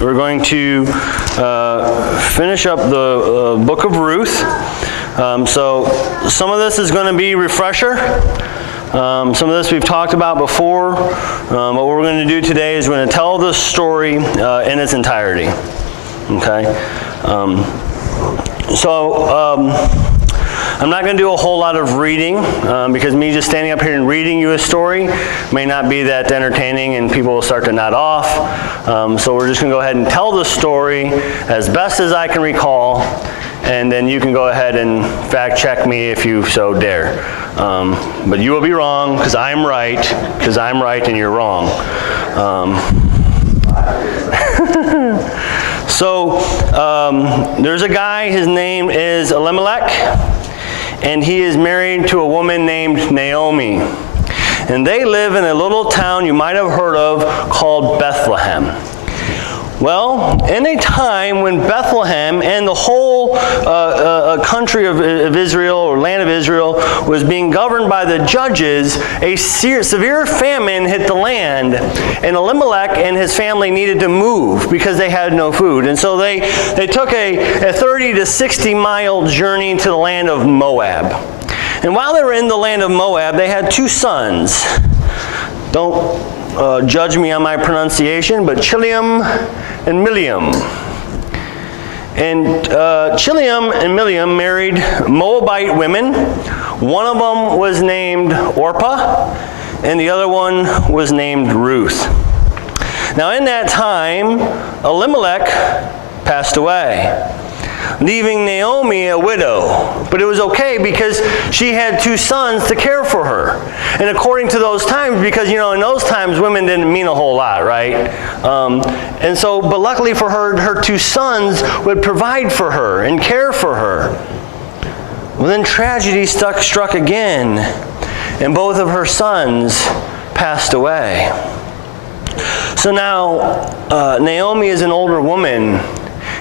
We're going to finish up the book of Ruth. So some of this is going to be refresher. Some of this we've talked about before. What we're going to do today is we're going to tell the story in its entirety. Okay? I'm not going to do a whole lot of reading because me just standing up here and reading you a story may not be that entertaining and people will start to nod off. So we're just going to go ahead and tell the story as best as I can recall, and then you can go ahead and fact check me if you so dare. But you will be wrong because I'm right and you're wrong. So there's a guy, his name is Elimelech. And he is married to a woman named Naomi. And they live in a little town you might have heard of called Bethlehem. Well, in a time when Bethlehem and the whole country of Israel, or land of Israel, was being governed by the judges, a severe famine hit the land, and Elimelech and his family needed to move because they had no food. And so they took a 30 to 60 mile journey to the land of Moab. And while they were in the land of Moab, they had two sons. Don't judge me on my pronunciation, but Chiliam and Miliam. And Chiliam and Miliam married Moabite women. One of them was named Orpah, and the other one was named Ruth. Now in that time, Elimelech passed away, leaving Naomi a widow. But it was okay because she had two sons to care for her. And according to those times, because, in those times, women didn't mean a whole lot, right? But luckily for her, her two sons would provide for her and care for her. Well, then tragedy struck again, and both of her sons passed away. So now, Naomi is an older woman,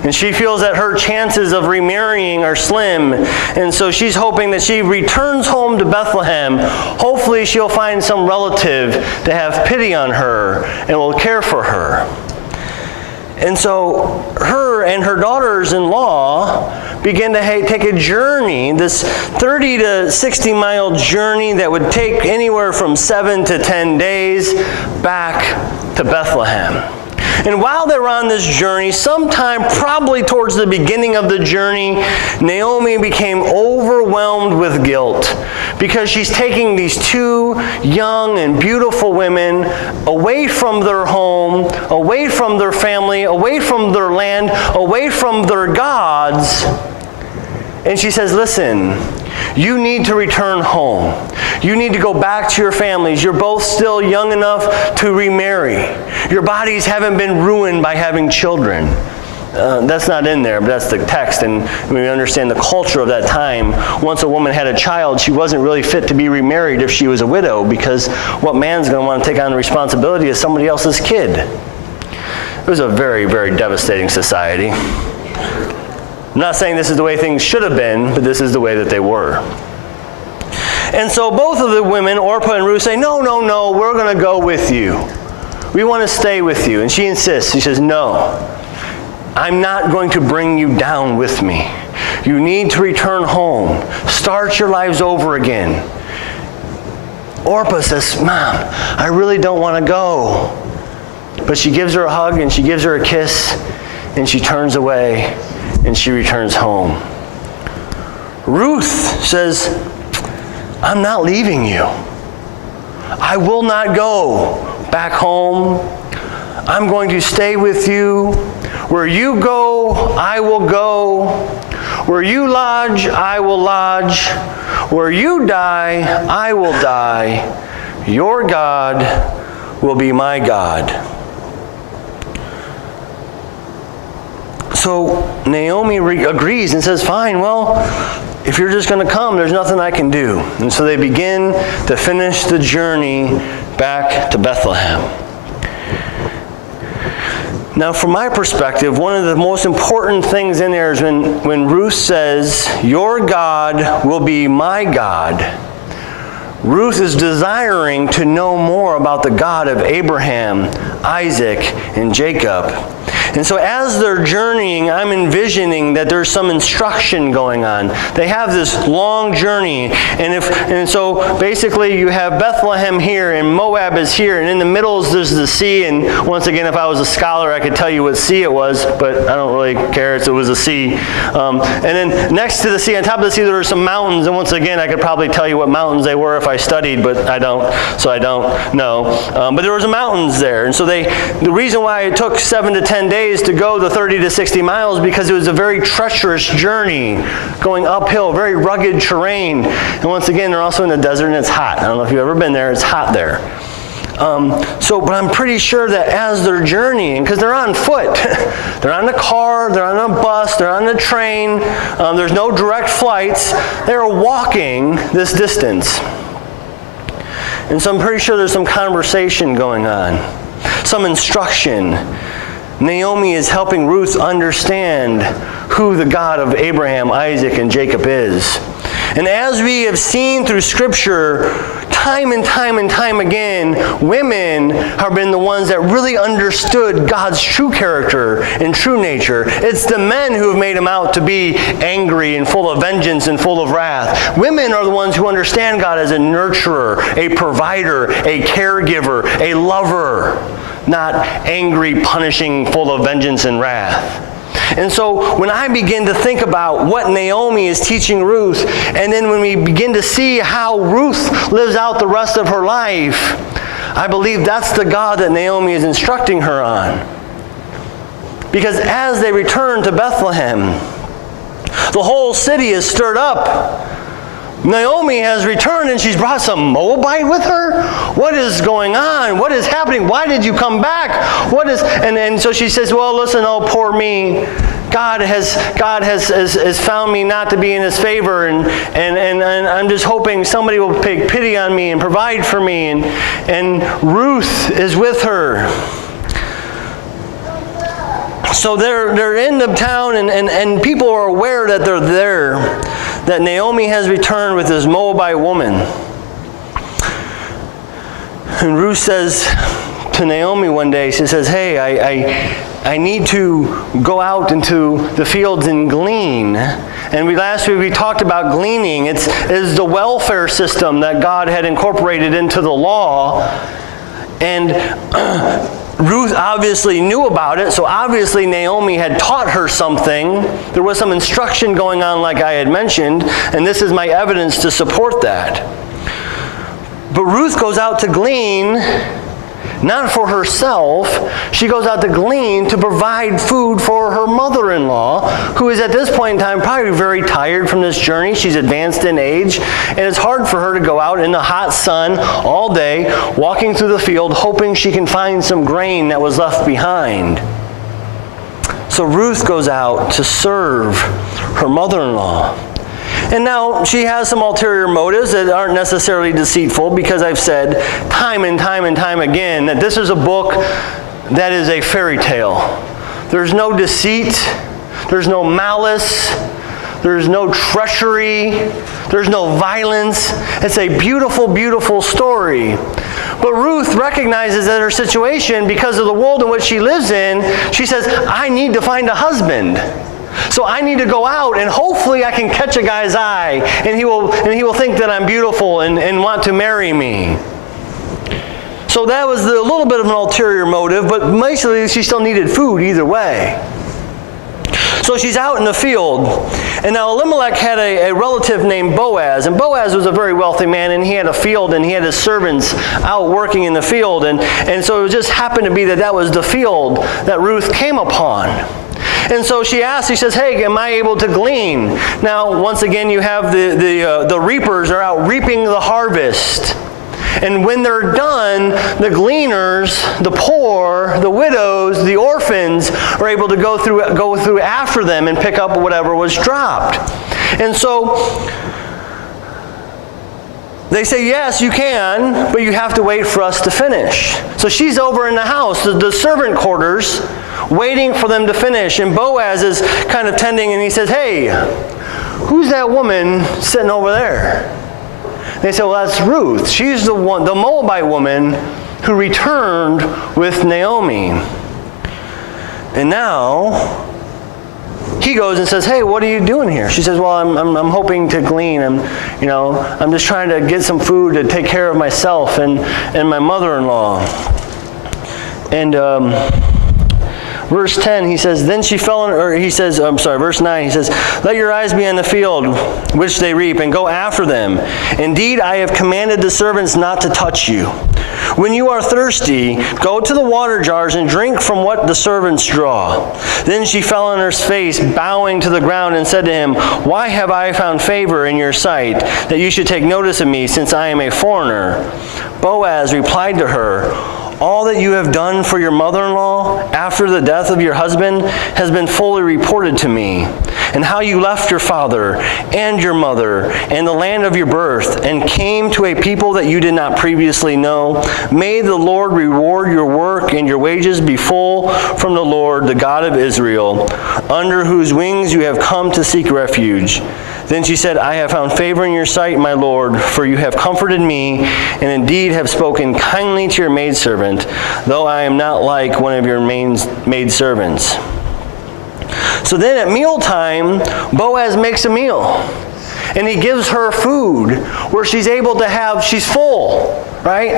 and she feels that her chances of remarrying are slim. And so she's hoping that she returns home to Bethlehem. Hopefully she'll find some relative to have pity on her and will care for her. And so her and her daughters-in-law begin to take a journey, this 30 to 60 mile journey that would take anywhere from 7 to 10 days back to Bethlehem. And while they're on this journey, sometime probably towards the beginning of the journey, Naomi became overwhelmed with guilt because she's taking these two young and beautiful women away from their home, away from their family, away from their land, away from their gods. And she says, listen, you need to return home. You need to go back to your families. You're both still young enough to remarry. Your bodies haven't been ruined by having children. That's not in there, but that's the text. And we understand the culture of that time. Once a woman had a child, she wasn't really fit to be remarried if she was a widow, because what man's going to want to take on the responsibility of somebody else's kid? It was a very, very devastating society. I'm not saying this is the way things should have been, but this is the way that they were. And so both of the women, Orpah and Ruth, say, no, we're going to go with you. We want to stay with you. And she insists. She says, no, I'm not going to bring you down with me. You need to return home. Start your lives over again. Orpah says, Mom, I really don't want to go. But she gives her a hug and she gives her a kiss and she turns away and she returns home. Ruth says, I'm not leaving you. I will not go back home. I'm going to stay with you. Where you go, I will go. Where you lodge, I will lodge. Where you die, I will die. Your God will be my God. So Naomi agrees and says, fine, well, if you're just going to come, there's nothing I can do. And so they begin to finish the journey back to Bethlehem. Now, from my perspective, one of the most important things in there is when Ruth says, your God will be my God. Ruth is desiring to know more about the God of Abraham, Isaac, and Jacob. And so as they're journeying, I'm envisioning that there's some instruction going on. They have this long journey. And so basically you have Bethlehem here, and Moab is here, and in the middle there's the sea. And once again, if I was a scholar, I could tell you what sea it was, but I don't really care. It was a sea. And then next to the sea, on top of the sea, there were some mountains. And once again, I could probably tell you what mountains they were if I studied, but I don't, so I don't know. But there was mountains there. And so the reason why it took 7 to 10 days to go the 30 to 60 miles, because it was a very treacherous journey, going uphill, very rugged terrain. And once again, they're also in the desert, and it's hot. I don't know if you've ever been there. It's hot there. But I'm pretty sure that as they're journeying, because they're on foot, they're on a car, they're on a bus, they're on a train, there's no direct flights, they're walking this distance. And so I'm pretty sure there's some conversation going on, some instruction. Naomi is helping Ruth understand who the God of Abraham, Isaac, and Jacob is. And as we have seen through Scripture, time and time and time again, women have been the ones that really understood God's true character and true nature. It's the men who have made him out to be angry and full of vengeance and full of wrath. Women are the ones who understand God as a nurturer, a provider, a caregiver, a lover, not angry, punishing, full of vengeance and wrath. And so when I begin to think about what Naomi is teaching Ruth, and then when we begin to see how Ruth lives out the rest of her life, I believe that's the God that Naomi is instructing her on. Because as they return to Bethlehem, the whole city is stirred up. Naomi has returned and she's brought some Moabite with her? What is going on? What is happening? Why did you come back? And so she says, well, listen, oh, poor me. God has found me not to be in his favor, and I'm just hoping somebody will take pity on me and provide for me. And Ruth is with her. So they're in the town, and people are aware that they're there, that Naomi has returned with this Moabite woman. And Ruth says to Naomi one day, she says, hey, I need to go out into the fields and glean. And last week we talked about gleaning. It is the welfare system that God had incorporated into the law. And Ruth obviously knew about it, so obviously Naomi had taught her something. There was some instruction going on like I had mentioned, and this is my evidence to support that. But Ruth goes out to glean, not for herself. She goes out to glean to provide food for her mother-in-law, who is at this point in time probably very tired from this journey. She's advanced in age, and it's hard for her to go out in the hot sun all day, walking through the field, hoping she can find some grain that was left behind. So Ruth goes out to serve her mother-in-law. And now she has some ulterior motives that aren't necessarily deceitful, because I've said time and time and time again that this is a book that is a fairy tale. There's no deceit, there's no malice, there's no treachery, there's no violence. It's a beautiful, beautiful story. But Ruth recognizes that her situation, because of the world in which she lives in, she says, I need to find a husband. So I need to go out, and hopefully I can catch a guy's eye, and he will think that I'm beautiful and want to marry me. So that was a little bit of an ulterior motive, but basically she still needed food either way. So she's out in the field. And now Elimelech had a relative named Boaz. And Boaz was a very wealthy man, and he had a field, and he had his servants out working in the field. And so it just happened to be that was the field that Ruth came upon. And so she asks, she says, hey, am I able to glean? Now, once again, you have the reapers are out reaping the harvest. And when they're done, the gleaners, the poor, the widows, the orphans are able to go through after them and pick up whatever was dropped. And so they say, yes, you can, but you have to wait for us to finish. So she's over in the house, the servant quarters, waiting for them to finish. And Boaz is kind of tending, and he says, hey, who's that woman sitting over there? They say, well, that's Ruth. She's the Moabite woman who returned with Naomi. And now he goes and says, hey, what are you doing here? She says, well, I'm hoping to glean. I'm just trying to get some food to take care of myself and my mother-in-law. And verse 10, he says, then she fell in, or he says, verse 9, he says, let your eyes be on the field which they reap, and go after them. Indeed, I have commanded the servants not to touch you. When you are thirsty, go to the water jars and drink from what the servants draw. Then she fell on her face, bowing to the ground, and said to him, why have I found favor in your sight, that you should take notice of me, since I am a foreigner? Boaz replied to her, all that you have done for your mother-in-law after the death of your husband has been fully reported to me, and how you left your father and your mother and the land of your birth and came to a people that you did not previously know. May the Lord reward your work, and your wages be full from the Lord, the God of Israel, under whose wings you have come to seek refuge. Then she said, I have found favor in your sight, my Lord, for you have comforted me, and indeed have spoken kindly to your maidservant, though I am not like one of your maidservants. So then at mealtime, Boaz makes a meal, and he gives her food where she's able to have, she's full, right?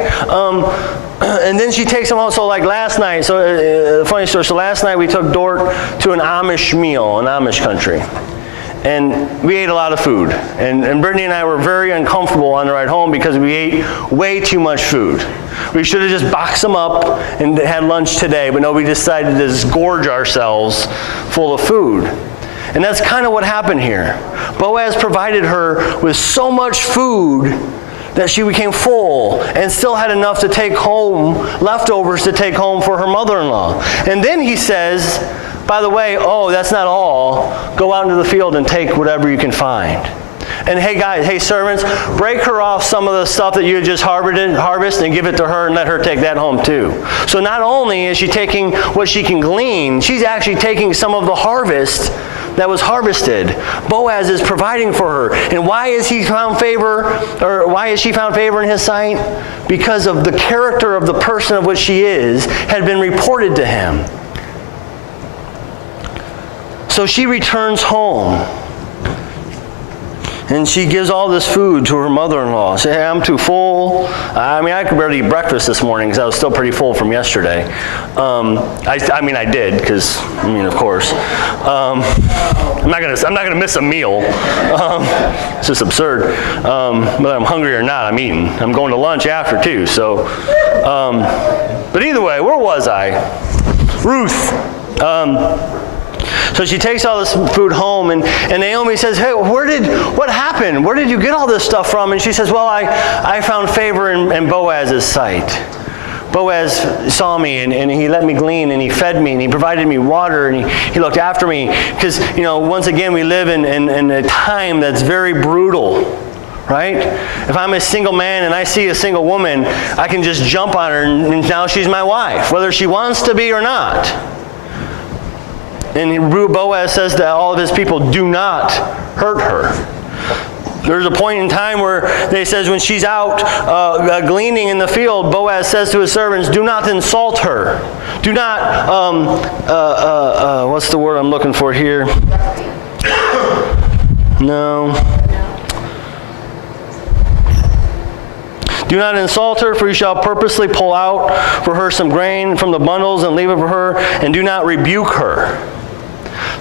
And then she takes them home. So like last night, funny story, so last night we took Dort to an Amish meal, an Amish country. And we ate a lot of food. And Brittany and I were very uncomfortable on the ride home because we ate way too much food. We should have just boxed them up and had lunch today, but no, we decided to just gorge ourselves full of food. And that's kind of what happened here. Boaz provided her with so much food that she became full and still had enough to take home, leftovers to take home for her mother-in-law. And then he says, by the way, oh, that's not all. Go out into the field and take whatever you can find. And hey guys, hey servants, break her off some of the stuff that you had just harvest and give it to her and let her take that home too. So not only is she taking what she can glean, she's actually taking some of the harvest that was harvested. Boaz is providing for her. And why is he found favor, or why is she found favor in his sight? Because of the character of the person of which she is had been reported to him. So she returns home, and she gives all this food to her mother-in-law. Say, hey, I'm too full. I could barely eat breakfast this morning because I was still pretty full from yesterday. I did, because, of course. I'm not gonna miss a meal. It's just absurd. Whether I'm hungry or not, I'm eating. I'm going to lunch after too. So, but either way, where was I? Ruth. So she takes all this food home, and Naomi says, hey, what happened? Where did you get all this stuff from? And she says, well, I found favor in Boaz's sight. Boaz saw me, and he let me glean, and he fed me, and he provided me water, and he looked after me. Because, once again, we live in a time that's very brutal. Right? If I'm a single man and I see a single woman, I can just jump on her, and now she's my wife, whether she wants to be or not. And Boaz says to all of his people, do not hurt her. There's a point in time where they says when she's out gleaning in the field, Boaz says to his servants, do not insult her. Do not, what's the word I'm looking for here? No. Do not insult her, for you shall purposely pull out for her some grain from the bundles and leave it for her, and do not rebuke her.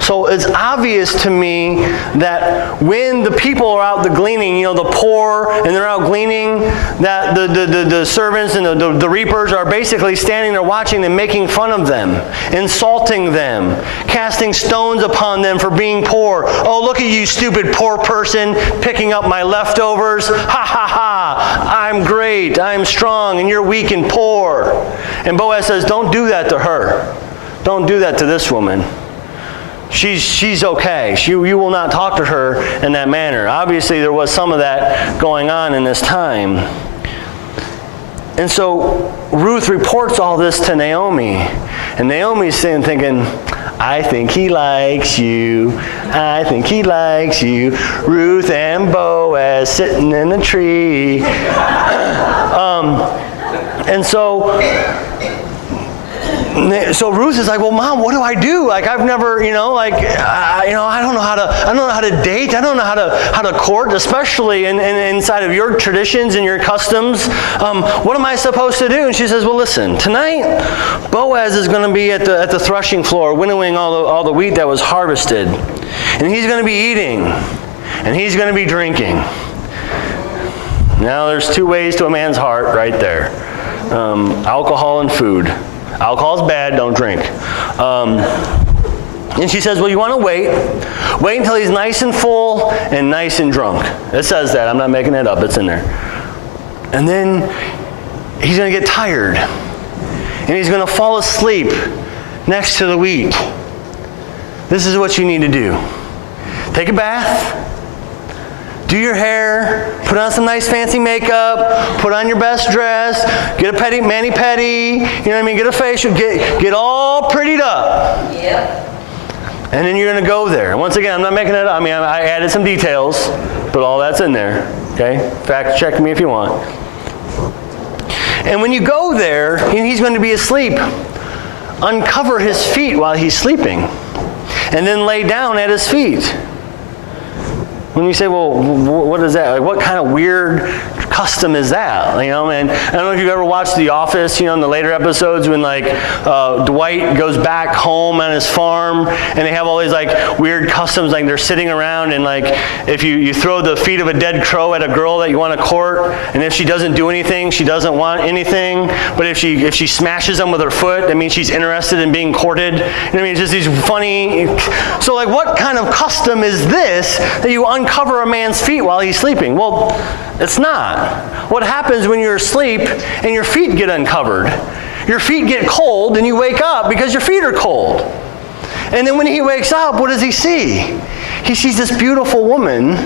So it's obvious to me that when the people are out the gleaning, the poor, and they're out gleaning, that the servants and the reapers are basically standing there watching them, making fun of them, insulting them, casting stones upon them for being poor. Oh, look at you, stupid poor person, picking up my leftovers. Ha ha ha, I'm great, I'm strong, and you're weak and poor. And Boaz says, don't do that to her. Don't do that to this woman. She's okay. You will not talk to her in that manner. Obviously, there was some of that going on in this time. And so Ruth reports all this to Naomi. And Naomi's thinking, I think he likes you. I think he likes you. Ruth and Boaz sitting in the tree. And so so Ruth is like, well, Mom, what do I do? Like, I've never, I don't know how to date. I don't know how to court, especially inside of your traditions and your customs. What am I supposed to do? And she says, well, listen, tonight Boaz is going to be at the threshing floor, winnowing all the wheat that was harvested, and he's going to be eating, and he's going to be drinking. Now, there's two ways to a man's heart right there: alcohol and food. Alcohol's bad, don't drink. And she says, well, you want to wait until he's nice and full and nice and drunk. It says that. I'm not making it up. It's in there. And then he's going to get tired. And he's going to fall asleep next to the wheat. This is what you need to do. Take a bath. Do your hair, put on some nice fancy makeup, put on your best dress, get a mani-pedi, you know what I mean, get a facial, get all prettied up. Yep. And then you're going to go there. Once again, I'm not making it up. I mean, I added some details, but all that's in there. Okay? Fact check me if you want. And when you go there, and he's going to be asleep, uncover his feet while he's sleeping, and then lay down at his feet. When you say, well, what is that? Like, what kind of weird custom is that? And I don't know if you've ever watched The Office, in the later episodes when Dwight goes back home on his farm and they have all these weird customs, they're sitting around and if you throw the feet of a dead crow at a girl that you want to court, and if she doesn't do anything, she doesn't want anything, but if she smashes them with her foot, that means she's interested in being courted. It's just these funny. So what kind of custom is this that you uncover a man's feet while he's sleeping? Well, it's not. What happens when you're asleep and your feet get uncovered? Your feet get cold and you wake up because your feet are cold. And then when he wakes up, what does he see? He sees this beautiful woman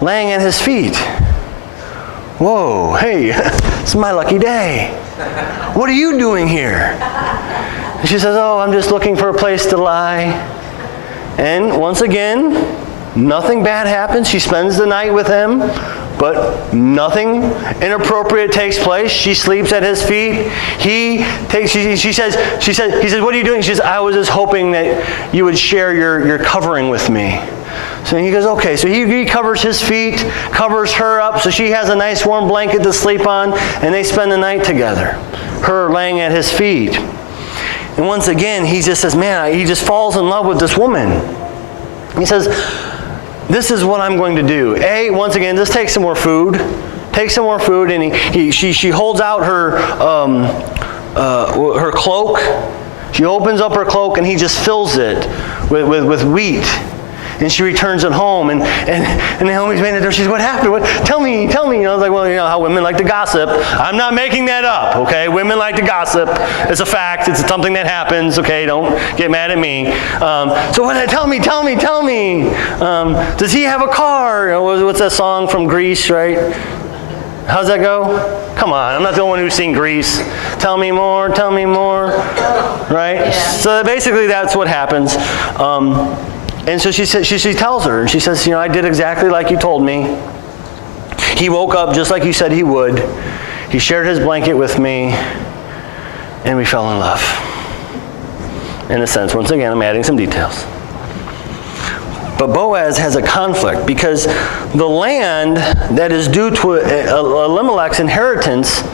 laying at his feet. Whoa, hey, it's my lucky day. What are you doing here? And she says, oh, I'm just looking for a place to lie. And once again, nothing bad happens. She spends the night with him, but nothing inappropriate takes place. She sleeps at his feet. He says, what are you doing? She says, I was just hoping that you would share your covering with me. So he goes, okay. So he covers his feet, covers her up, so she has a nice warm blanket to sleep on, and they spend the night together, her laying at his feet. And once again, he just says, man, he just falls in love with this woman. He says, this is what I'm going to do. Once again, just take some more food. Take some more food, and she holds out her cloak. She opens up her cloak, and he just fills it with wheat. And she returns it home, and Naomi's made it there. She says, what happened? Tell me. I was like, well, how women like to gossip. I'm not making that up, okay? Women like to gossip. It's a fact. It's something that happens, okay? Don't get mad at me. Tell me. Does he have a car? What's that song from Grease, right? How's that go? Come on, I'm not the only one who's seen Grease. Tell me more, right? Yeah. So basically that's what happens. And so she tells her, and she says, I did exactly like you told me. He woke up just like you said he would. He shared his blanket with me, and we fell in love. In a sense, once again, I'm adding some details. But Boaz has a conflict because the land that is due to Elimelech's inheritance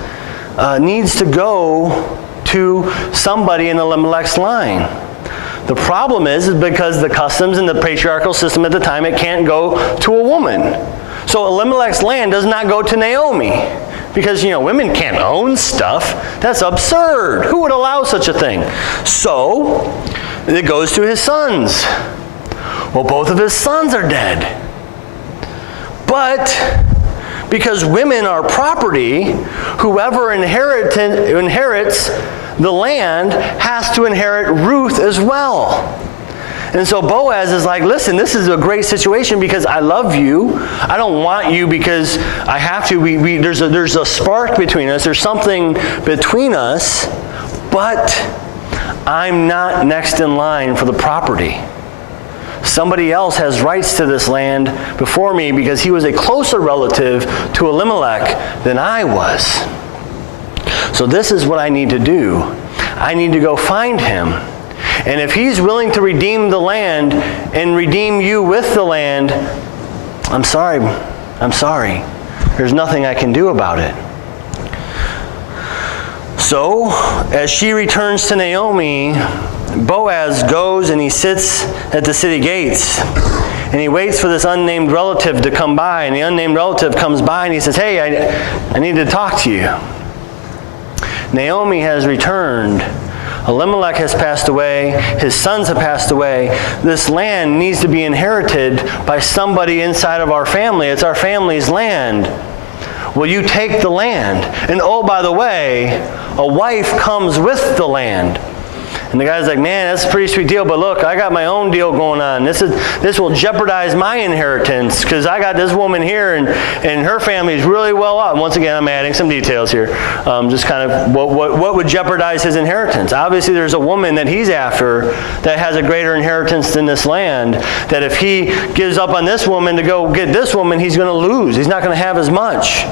needs to go to somebody in Elimelech's line. The problem is because the customs and the patriarchal system at the time, it can't go to a woman. So Elimelech's land does not go to Naomi because, women can't own stuff. That's absurd. Who would allow such a thing? So it goes to his sons. Well, both of his sons are dead. But because women are property, whoever inherits the land has to inherit Ruth as well. And so Boaz is like, listen, this is a great situation because I love you. I don't want you because I have to. There's a spark between us. There's something between us, but I'm not next in line for the property. Somebody else has rights to this land before me because he was a closer relative to Elimelech than I was. So this is what I need to do. I need to go find him. And if he's willing to redeem the land and redeem you with the land, I'm sorry. There's nothing I can do about it. So, as she returns to Naomi, Boaz goes and he sits at the city gates. And he waits for this unnamed relative to come by. And the unnamed relative comes by and he says, hey, I need to talk to you. Naomi has returned. Elimelech has passed away. His sons have passed away. This land needs to be inherited by somebody inside of our family. It's our family's land. Will you take the land? And oh, by the way, a wife comes with the land. And the guy's like, man, that's a pretty sweet deal, but look, I got my own deal going on. This will jeopardize my inheritance because I got this woman here and her family is really well off. And once again, I'm adding some details here. Just kind of what would jeopardize his inheritance? Obviously, there's a woman that he's after that has a greater inheritance than this land, that if he gives up on this woman to go get this woman, he's going to lose. He's not going to have as much.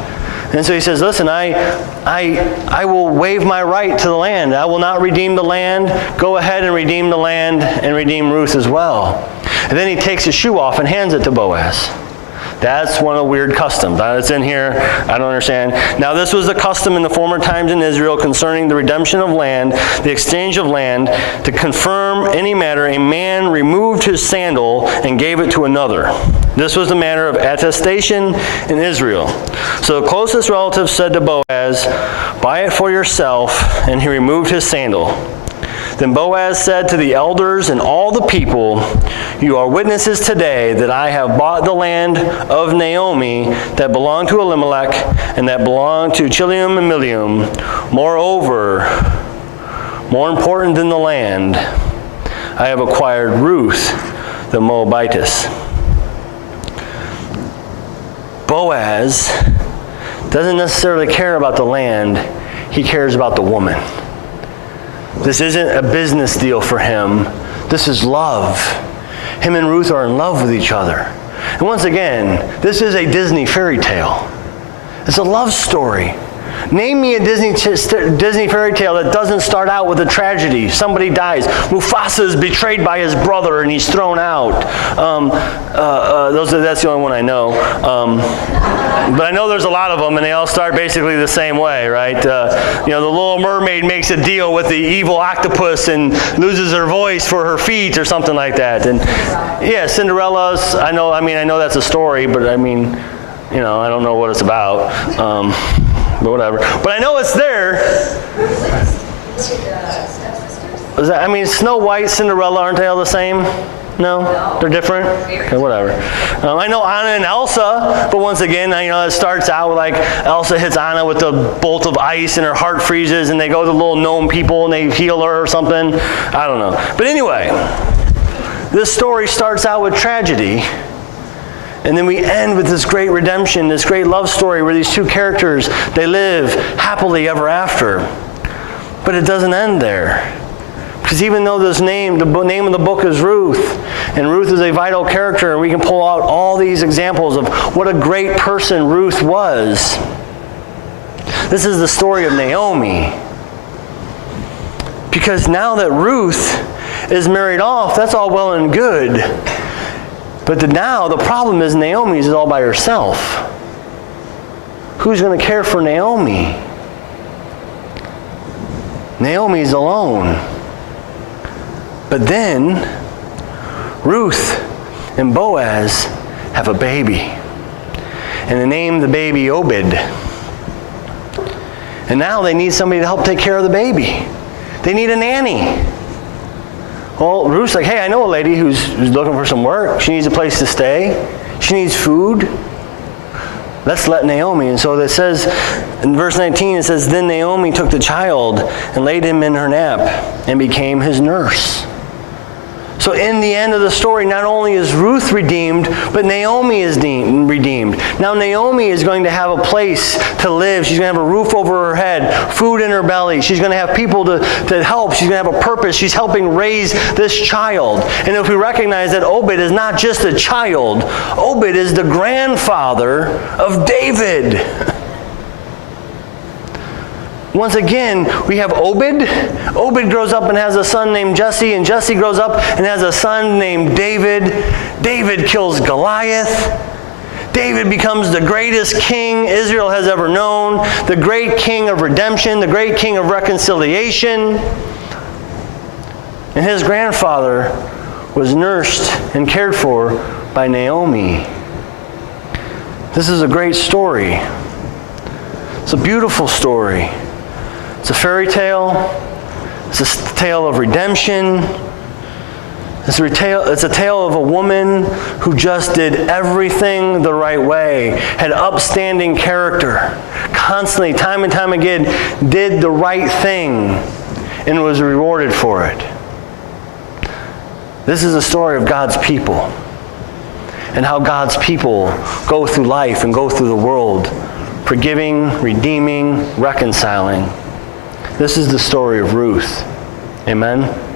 And so he says, listen, I will waive my right to the land. I will not redeem the land. Go ahead and redeem the land and redeem Ruth as well. And then he takes his shoe off and hands it to Boaz. That's one of the weird customs. It's in here. I don't understand. Now, this was a custom in the former times in Israel concerning the redemption of land, the exchange of land. To confirm any matter, a man removed his sandal and gave it to another. This was the matter of attestation in Israel. So the closest relative said to Boaz, buy it for yourself, and he removed his sandal. Then Boaz said to the elders and all the people, you are witnesses today that I have bought the land of Naomi that belonged to Elimelech and that belonged to Chilium and Milium. Moreover, more important than the land, I have acquired Ruth the Moabitess. Boaz doesn't necessarily care about the land, he cares about the woman. This isn't a business deal for him. This is love. Him and Ruth are in love with each other. And once again, this is a Disney fairy tale. It's a love story. Name me a Disney fairy tale that doesn't start out with a tragedy. Somebody dies. Mufasa is betrayed by his brother and he's thrown out. That's the only one I know. But I know there's a lot of them and they all start basically the same way, right? The Little Mermaid makes a deal with the evil octopus and loses her voice for her feet or something like that. And yeah, Cinderella's, I know that's a story, but I don't know what it's about. But whatever. But I know it's there. Snow White, Cinderella, aren't they all the same? No? They're different? Okay, whatever. I know Anna and Elsa, but once again, it starts out with like Elsa hits Anna with the bolt of ice and her heart freezes and they go to the little gnome people and they heal her or something. I don't know. But anyway, this story starts out with tragedy. And then we end with this great redemption, this great love story where these two characters, they live happily ever after. But it doesn't end there. Because even though the name of the book is Ruth, and Ruth is a vital character, and we can pull out all these examples of what a great person Ruth was. This is the story of Naomi. Because now that Ruth is married off, that's all well and good. But now the problem is Naomi is all by herself. Who's going to care for Naomi? Naomi's alone. But then Ruth and Boaz have a baby. And they name the baby Ovid. And now they need somebody to help take care of the baby. They need a nanny. Well, Ruth's like, hey, I know a lady who's looking for some work. She needs a place to stay. She needs food. Let's let Naomi. And so it says, in verse 19, it says, then Naomi took the child and laid him in her nap and became his nurse. So in the end of the story, not only is Ruth redeemed, but Naomi is redeemed. Now Naomi is going to have a place to live. She's going to have a roof over her head, food in her belly. She's going to have people to help. She's going to have a purpose. She's helping raise this child. And if we recognize that Obed is not just a child, Obed is the grandfather of David. once again, we have Ovid. Ovid grows up and has a son named Jesse, and Jesse grows up and has a son named David. David kills Goliath. David becomes the greatest king Israel has ever known, the great king of redemption, the great king of reconciliation. And his grandfather was nursed and cared for by Naomi. This is a great story. It's a beautiful story. It's a fairy tale. It's a tale of redemption. It's a tale of a woman who just did everything the right way, had upstanding character, constantly, time and time again, did the right thing and was rewarded for it. This is a story of God's people and how God's people go through life and go through the world, forgiving, redeeming, reconciling. This is the story of Ruth. Amen?